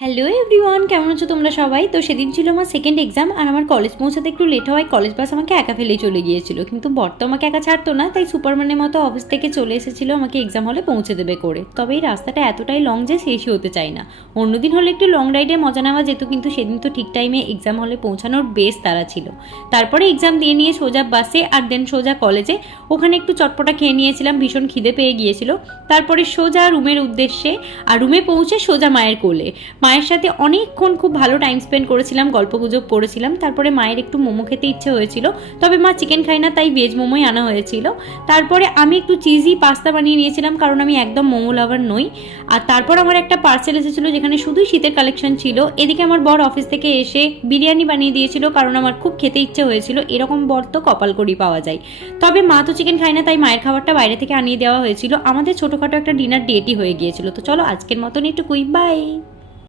Hello everyone, কেমন আছো তোমরা সবাই? তো সেদিন ছিল আমার সেকেন্ড এক্সাম আর আমার কলেজ পৌঁছাতে একটু লেট হওয়ায় কলেজ বাস আমাকে একা ফেলেই চলে গিয়েছিল। কিন্তু বর তো আমাকে একা ছাড়তো না, তাই সুপারম্যানের মতো অফিস থেকে চলে এসেছিলো আমাকে এক্সাম হলে পৌঁছে দেবে করে। তবে এই রাস্তাটা এতটাই লং যে শেষই হতে চায় না। অন্যদিন হলে একটু লং রাইডে মজা নেওয়া যেত, কিন্তু সেদিন তো ঠিক টাইমে এক্সাম হলে পৌঁছানোর বেশ তাড়া ছিল। তারপরে এক্সাম দিয়ে নিয়ে সোজা বাসে আর দেন সোজা কলেজে। ওখানে একটু চটপটা খেয়ে নিয়েছিলাম, ভীষণ খিদে পেয়ে গিয়েছিল। তারপরে সোজা রুমের উদ্দেশ্যে, আর রুমে পৌঁছে সোজা মায়ের কোলে। মায়ের সাথে অনেকক্ষণ খুব ভালো টাইম স্পেন্ড করেছিলাম, গল্পগুজব করেছিলাম। তারপরে মায়ের একটু মোমো খেতে ইচ্ছে হয়েছিল, তবে মা চিকেন খায় না, তাই ভেজ মোমোই আনা হয়েছিল। তারপরে আমি একটু চিজি পাস্তা বানিয়ে নিয়েছিলাম, কারণ আমি একদম মোমো লাভার নই। আর তারপর আমার একটা পার্সেল এসেছিলো যেখানে শুধুই শীতের কালেকশন ছিল। এদিকে আমার বর অফিস থেকে এসে বিরিয়ানি বানিয়ে দিয়েছিল, কারণ আমার খুব খেতে ইচ্ছে হয়েছিল। এরকম বর তো কপাল করেই পাওয়া যায়। তবে মা তো চিকেন খায় না, তাই মায়ের খাবারটা বাইরে থেকে আনিয়ে দেওয়া হয়েছিল। আমাদের ছোটোখাটো একটা ডিনার ডেটই হয়ে গিয়েছিল। তো চলো আজকের মতন একটু কুই বাই।